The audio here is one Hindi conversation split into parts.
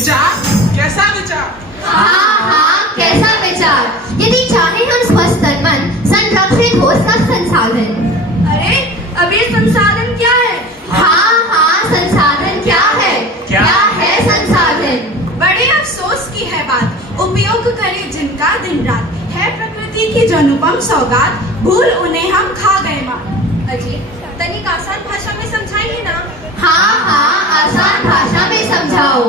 विचार? कैसा विचार? हाँ, कैसा विचार? यदि चाहे हम स्वस्थ तन मन संरक्षित हो सब संसाधन। अरे अब ये संसाधन क्या है? हाँ, संसाधन क्या है? क्या है संसाधन? बड़े अफसोस की है बात, उपयोग करे जिनका दिन रात, है प्रकृति की जो अनुपम सौगात, भूल उन्हें हम खा गए माँ। अजी तनिक आसान भाषा में समझाइए ना। हाँ, आसान भाषा में समझाओ।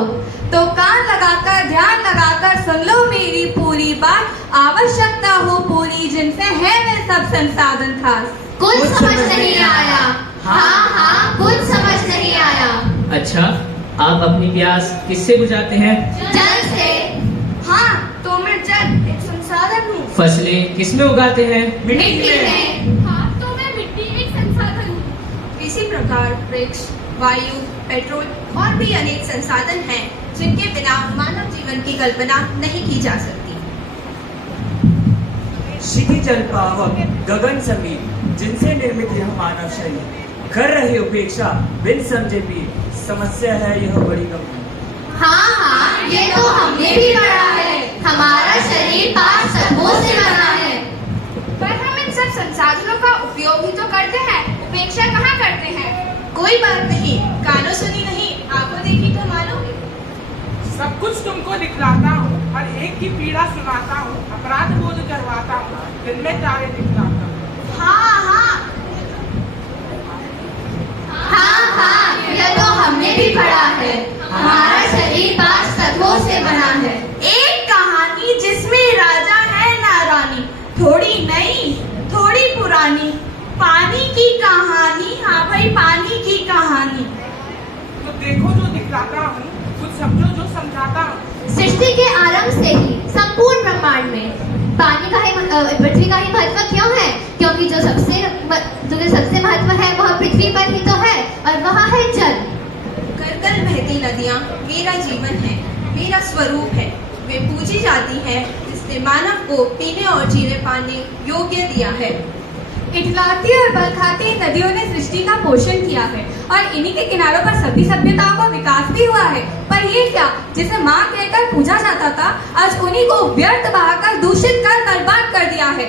तो कान लगाकर ध्यान लगाकर सुन लो मेरी पूरी बात, आवश्यकता हो पूरी जिनसे है वे सब संसाधन खास। कुछ समझ नहीं आया। हाँ, कुछ समझ नहीं आया। अच्छा, आप अपनी प्यास किससे बुझाते हैं? जल से। हाँ, तो मैं जल एक संसाधन हूँ। फसलें किसमें उगाते हैं? मिट्टी में। हाँ, तो मैं मिट्टी एक संसाधन हूँ। इसी प्रकार वृक्ष, वायु, पेट्रोल और भी अनेक संसाधन हैं जिनके बिना मानव जीवन की कल्पना नहीं की जा सकती। क्षितिजल पावक गगन समीप जिनसे निर्मित यह मानव शरीर, कर रहे उपेक्षा बिन समझे भी, समस्या है यह बड़ी गंभीर। हाँ, ये तो हमने भी पढ़ा है। हमारा शरीर 5 तत्वों से बना है। पर हम इन सब संसाधनों का उपयोग ही तो करते हैं, उपेक्षा कहाँ करते हैं? कोई बात नहीं, कानों सुनी नहीं, आंखों देखी तो मालूम। सब कुछ तुमको दिखलाता हूँ, हर एक की पीड़ा सुनाता हूँ, अपराध बोध करवाता हूँ, दिन में तारे दिखलाता हूँ। हाँ, यह तो हमने भी पढ़ा है। हमारा शरीर 5 तत्वों से बना है। एक कहानी जिसमें राजा है ना रानी, थोड़ी नई थोड़ी पुरानी, पानी की कहानी। हाँ भाई, पानी की कहानी। तो देखो जो दिखलाता हूँ, कुछ समझो जो समझाता हूँ। सृष्टि के आरंभ से ही संपूर्ण ब्रह्मांड में पानी का ही पृथ्वी का ही महत्व क्यों है? क्योंकि जो सबसे महत्व है वह पृथ्वी पर ही तो है, और वह है जल। कर बहती नदियाँ मेरा जीवन है, मेरा स्वरूप है। वे पूजी जाती है जिसने मानव को पीने और जीने पाने योग्य दिया है। इठलाती और बलखाती नदियों ने सृष्टि का पोषण किया है और इन्हीं के किनारों पर सभी सभ्यताओं का विकास भी हुआ है। पर ये क्या, जिसे माँ कहकर पूजा जाता था, आज उन्हीं को व्यर्थ बहाकर दूषित कर बर्बाद कर दिया है।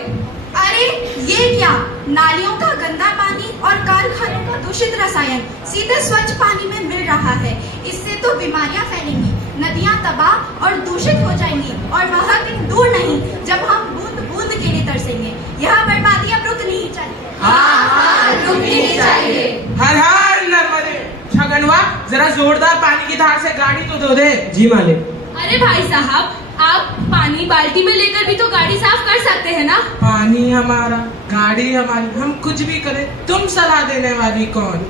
अरे ये क्या, नालियों का गंदा पानी और कारखानों का दूषित रसायन सीधे स्वच्छ पानी में मिल रहा है। इससे तो बीमारियां फैलेंगी, नदियां तबाह और दूषित हो जाएंगी, और वह दिन दूर नहीं जब हम बूंद बूंद के लिए तरसेंगे। यह बर्बादी अब रुकनी चाहिए। हाँ, रुकनी चाहिए। हर हर नर्मदे। छगनवा, जरा जोरदार पानी की धार से गाड़ी तो धो दे। जी मालिक। अरे भाई साहब, आप पानी बाल्टी में लेकर भी तो गाड़ी साफ कर सकते हैं ना। पानी हमारा, गाड़ी हमारी, हम कुछ भी करें, तुम सलाह देने वाली कौन?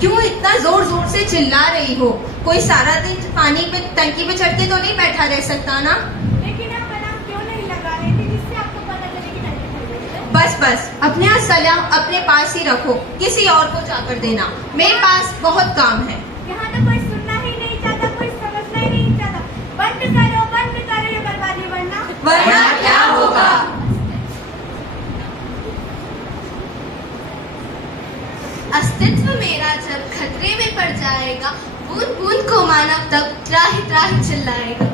क्यों इतना जोर जोर से चिल्ला रही हो? कोई सारा दिन पानी पे टंकी पे चढ़ के तो नहीं बैठा रह सकता ना। लेकिन आप अलार्म क्यों नहीं लगा रहे थे जिससे आपको पता चले कि टंकी खुल गई है? बस अपने सलाह अपने पास ही रखो, किसी और को जाकर देना। मेरे पास बहुत काम है। यहाँ तो कोई सुनना ही नहीं चाहता, कोई समझना ही नहीं चाहता। बंद करो ये बर्बादी, वरना क्या होगा? अस्तित्व मेरा जब खतरे में पड़ जाएगा, बूंद बूंद को मानव तब त्राहि त्राहि चिल्लाएगा।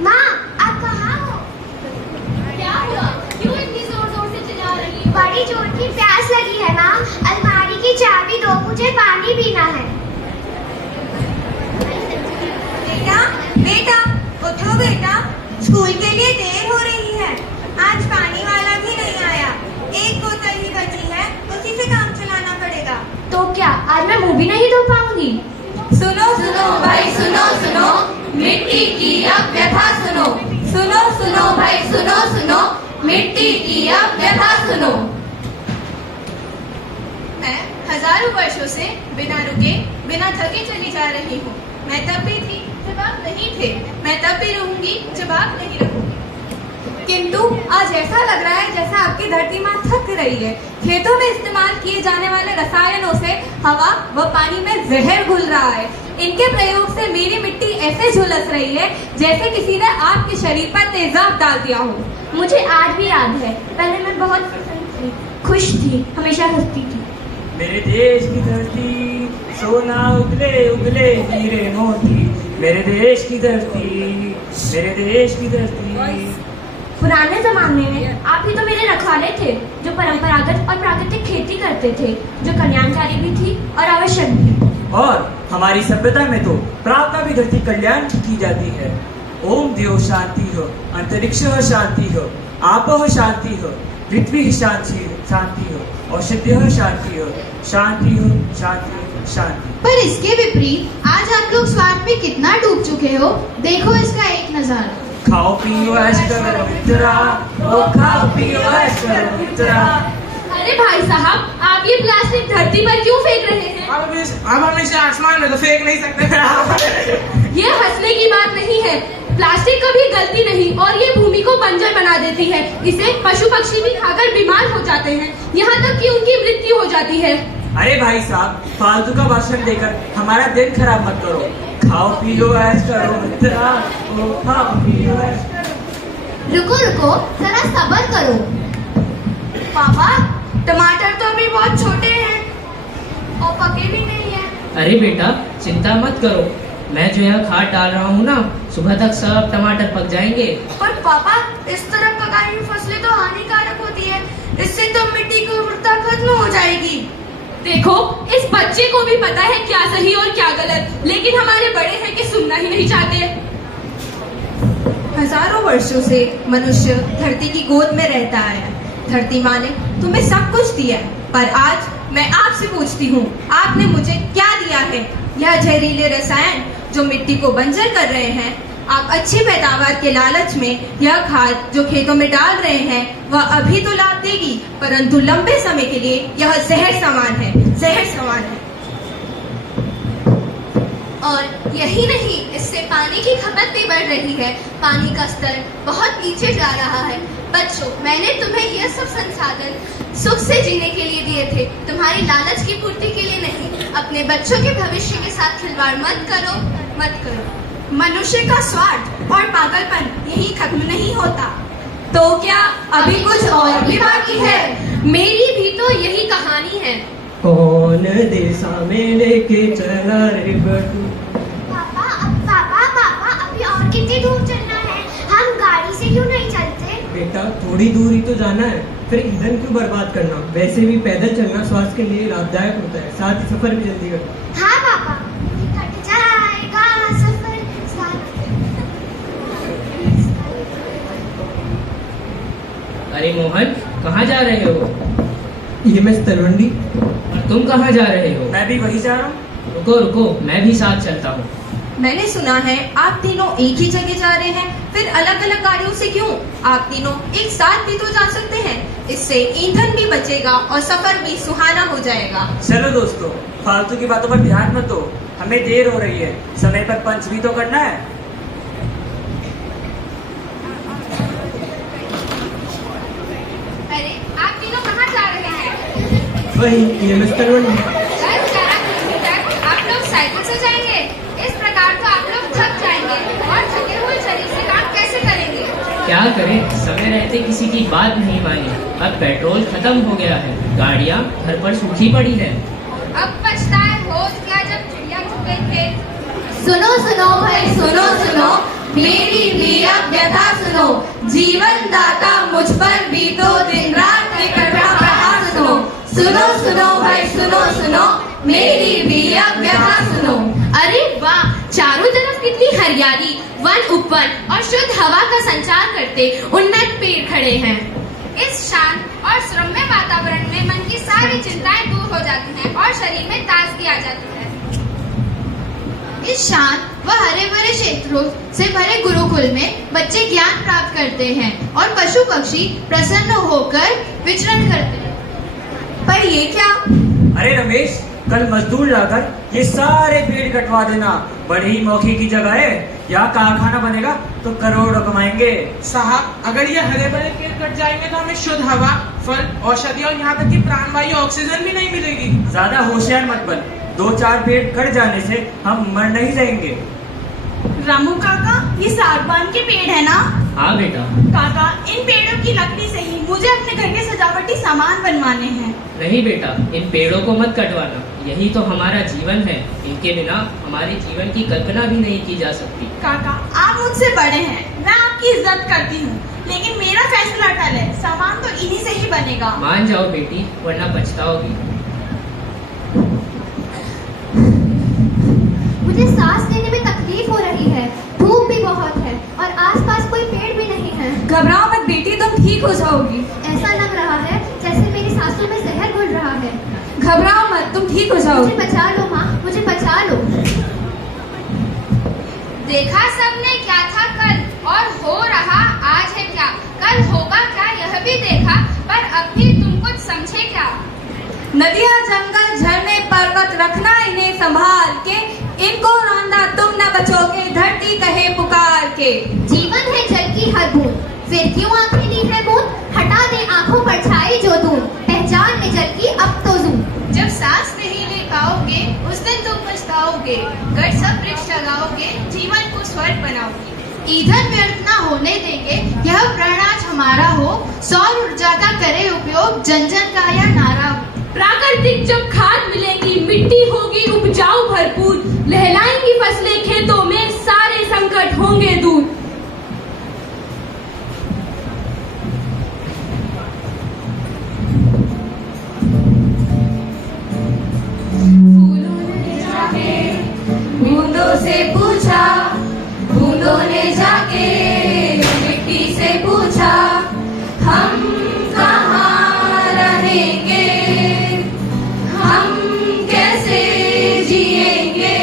माँ, आप कहाँ हो? क्या हुआ? क्यों इतनी जोर जोर से चिल्ला रही हो? बड़ी जोर की प्यास लगी है माँ, अलमारी की चाबी दो, मुझे पानी पीना है। बेटा उठो बेटा, स्कूल के लिए देर हो रही है। आज पानी वाला भी नहीं आया, एक बोतल ही बची है, उसी से काम चलाना पड़ेगा। तो क्या आज मैं मुंह भी नहीं धो पाऊंगी? सुनो सुनो भाई, सुनो, मिट्टी की अब व्यथा सुनो। सुनो भाई, सुनो, मिट्टी की अब व्यथा सुनो। मैं हजारों वर्षों से बिना रुके बिना थके चली जा रही हूँ। मैं तब भी थी जब आप नहीं थे, मैं तब भी रहूंगी जब आप नहीं रहोगे। किंतु आज ऐसा लग रहा है जैसा आपकी धरती माँ थक रही है। खेतों में इस्तेमाल किए जाने वाले रसायनों से हवा व पानी में जहर घुल रहा है। इनके प्रयोग से मेरी मिट्टी ऐसे झुलस रही है जैसे किसी ने आपके शरीर पर तेजाब डाल दिया हो। मुझे आज भी याद है, पहले मैं बहुत प्रसन्न थी, खुश थी, हमेशा हंसती थी। मेरे देश की धरती सोना उगले उगले हीरे मोती, मेरे देश की धरती, मेरे देश की धरती। पुराने जमाने में आप ही तो मेरे रखवाले थे, जो परंपरागत और प्राकृतिक खेती करते थे, जो कल्याणकारी भी थी और आवश्यक भी। और हमारी सभ्यता में तो प्राप्त भी धरती कल्याण की जाती है। ओम देव शांति हो, अंतरिक्ष शांति हो, आप शांति हो, पृथ्वी शांति हो, औषधि शांति हो, शांति हो, शांति हो, शांति। पर इसके विपरीत आज आप लोग स्वार्थ में कितना डूब चुके हो, देखो इसका एक नजारा। खाओ पियो ऐश करो मित्रा, ओ खाओ पियो ऐश करो मित्रा। अरे भाई साहब, आप ये प्लास्टिक धरती पर क्यों फेंक रहे हैं? अब हम इसे आसमान में तो फेंक नहीं सकते। ये हंसने की बात नहीं है। प्लास्टिक कभी गलती नहीं और ये भूमि को बंजर बना देती है। इसे पशु पक्षी भी खाकर बीमार हो जाते हैं, यहाँ तक कि उनकी मृत्यु हो जाती है। अरे भाई साहब, फालतू का भाषण देकर हमारा दिन खराब मत करो। खाओ पियो ऐश करो मित्रा, ओ खाओ पियो ऐश करो। रुको रुको, जरा सब्र करो। पापा, टमाटर तो अभी बहुत छोटे हैं और पके भी नहीं है। अरे बेटा चिंता मत करो, मैं जो यह खाद डाल रहा हूँ ना, सुबह तक सब टमाटर पक जाएंगे। पर पापा, इस तरह पकाई हुई फसलें तो हानिकारक होती है, इससे तो मिट्टी की उर्वरता खत्म हो जाएगी। देखो, इस बच्चे को भी पता है क्या सही और क्या गलत, लेकिन हमारे बड़े हैं कि सुनना ही नहीं चाहते। हजारों वर्षों से मनुष्य धरती की गोद में रहता आया है। धरती माँ ने तुम्हें सब कुछ दिया है, पर आज मैं आपसे पूछती हूँ, आपने मुझे क्या दिया है? यह जहरीले रसायन जो मिट्टी को बंजर कर रहे हैं। आप अच्छी पैदावार के लालच में यह खाद जो खेतों में डाल रहे हैं, वह अभी तो लाभ देगी, परंतु लंबे समय के लिए यह जहर समान है, जहर समान है। और यही नहीं, इससे पानी की खपत भी बढ़ रही है। पानी का स्तर बहुत नीचे जा रहा है। बच्चों, मैंने तुम्हें यह सब संसाधन सुख से जीने के लिए दिए थे, तुम्हारी लालच की पूर्ति के लिए नहीं। अपने बच्चों के भविष्य के साथ खिलवाड़ मत करो, मत करो। मनुष्य का स्वार्थ और पागलपन यही खत्म नहीं होता। तो क्या अभी कुछ और भी बाकी है? मेरी भी तो यही कहानी है। कौन दिशा में लेके चला रे बटू? पापा, अभी और कितनी दूर चलना है? हम गाड़ी से क्यों नहीं चलते? बेटा थोड़ी दूर ही तो जाना है, फिर ईंधन क्यों बर्बाद करना? वैसे भी पैदल चलना स्वास्थ्य के लिए लाभदायक होता है, साथ ही सफर भी जल्दी करना। हाँ पापा, कट जाएगा सफर अरे मोहन, कहाँ जा रहे हो? ये मैं तलवंडी। और तुम कहाँ जा रहे हो? मैं भी वही जा रहा हूँ। रुको रुको, मैं भी साथ चलता हूँ। मैंने सुना है आप तीनों एक ही जगह जा रहे हैं, फिर अलग अलग गाड़ियों से क्यों? आप तीनों एक साथ भी तो जा सकते हैं, इससे ईंधन भी बचेगा और सफर भी सुहाना हो जाएगा। चलो दोस्तों, फालतू की बातों पर ध्यान मत दो, हमें देर हो रही है, समय पर पंच भी तो करना है। अरे, आप तीनों कहाँ जा रहे हैं? वही ये मैं तलवंडी। आप लोग साइकिल से जाएंगे? इस प्रकार तो आप लोग थक जाएंगे और थके हुए शरीर से काम कैसे करेंगे? क्या करें, समय रहते किसी की बात नहीं मानी। अब पेट्रोल खत्म हो गया है, गाड़ियाँ घर पर सूखी पड़ी है। अब पछताए हो क्या जब चिड़िया चुके थे। सुनो सुनो भाई, सुनो सुनो, मेरी भी अब व्यथा सुनो। जीवन दाता मुझ पर भी तो दिन रात के कटरा प्रहार सुनो। सुनो सुनो भाई, सुनो सुनो, मेरी भी अब व्यथा सुनो। अरे वाह, चारों तरफ कितनी हरियाली, वन उपवन और शुद्ध हवा का संचार करते उन्नत पेड़ खड़े हैं। इस शांत और सुरम्य वातावरण में मन की सारी चिंताएं दूर हो जाती हैं और शरीर में ताजगी आ जाती है। इस शांत व हरे भरे क्षेत्रों से भरे गुरुकुल में बच्चे ज्ञान प्राप्त करते हैं और पशु पक्षी प्रसन्न होकर विचरण करते हैं। पर ये क्या? अरे रमेश, कल मजदूर लाकर ये सारे पेड़ कटवा देना, बड़ी मौके की जगह है, यहाँ कारखाना बनेगा तो करोड़ों कमाएंगे। साहब, अगर ये हरे भरे पेड़ कट जाएंगे तो हमें शुद्ध हवा, फल, औषधि और यहाँ तक कि प्राणवायु ऑक्सीजन भी नहीं मिलेगी। ज्यादा होशियार मत बन, 2-4 पेड़ कट जाने से हम मर नहीं जाएंगे। रामू काका, ये सागवान के पेड़ है ना? हाँ बेटा। काका, इन पेड़ों की लकड़ी से ही मुझे अपने घर के सजावटी सामान बनवाने हैं। नहीं बेटा, इन पेड़ों को मत कटवाना, यही तो हमारा जीवन है। इनके बिना हमारे जीवन की कल्पना भी नहीं की जा सकती। काका, आप मुझसे बड़े हैं, मैं आपकी इज्जत करती हूँ, लेकिन मेरा फैसला अटल है, सामान तो इन्हीं से ही बनेगा। मान जाओ बेटी, वरना पछताओगी। मुझे सांस लेने में तकलीफ हो रही है, धूप भी बहुत है और आसपास कोई पेड़ भी नहीं है। घबराओ मत बेटी, तुम ठीक हो जाओगी। ऐसा लग रहा है जैसे मेरी सांसों में जहर घुल रहा है। घबराओ मत, तुम ठीक हो मुझे जाओगी। बचा लो माँ, मुझे बचा लो। देखा सबने क्या था कल और हो रहा आज है क्या, कल होगा क्या यह भी देखा, पर अब भी तुम कुछ समझे क्या। नदियाँ, जंगल, झरने, पर्वत, रखना इन्हें संभाल के, इनको रौंदा तुम न बचोगे, धरती कहे पुकार के। जीवन है जल की हर बूंद, फिर क्यों आंखें ली है बूंद, हटा दे आंखों पर छाई जो धूम, पहचान ले जल की अब तो जूम। जब सांस नहीं ले पाओगे उस दिन तुम पछताओगे, कर सब वृक्ष लगाओगे, जीवन को स्वर्ग बनाओगे। ईंधन व्यर्थ न होने देंगे, यह प्रण आज हमारा हो, सौर ऊर्जा का करे उपयोग, जन जन का यह नारा हो। प्राकृतिक जब खाद मिलेगी, मिट्टी होगी उपजाऊ भरपूर, लहलाएंगी फसलें खेतों में, सारे संकट होंगे दूर। बूंदों से पूछा, बूंदों ने जाके मिट्टी से पूछा, हम कहाँ रहेंगे, हम कैसे जिएंगे,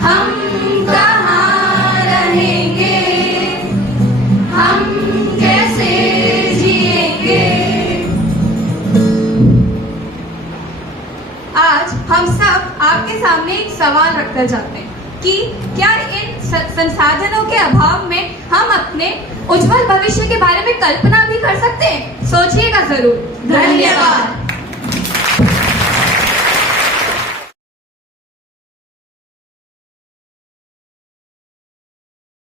हम कहाँ रहेंगे, हम कैसे जिएंगे। आज हम सब आपके सामने एक सवाल रखना चाहते हैं कि क्या इन संसाधनों के अभाव में हम अपने उज्जवल भविष्य के बारे में कल्पना भी कर सकते हैं? सोचिएगा जरूर। धन्यवाद।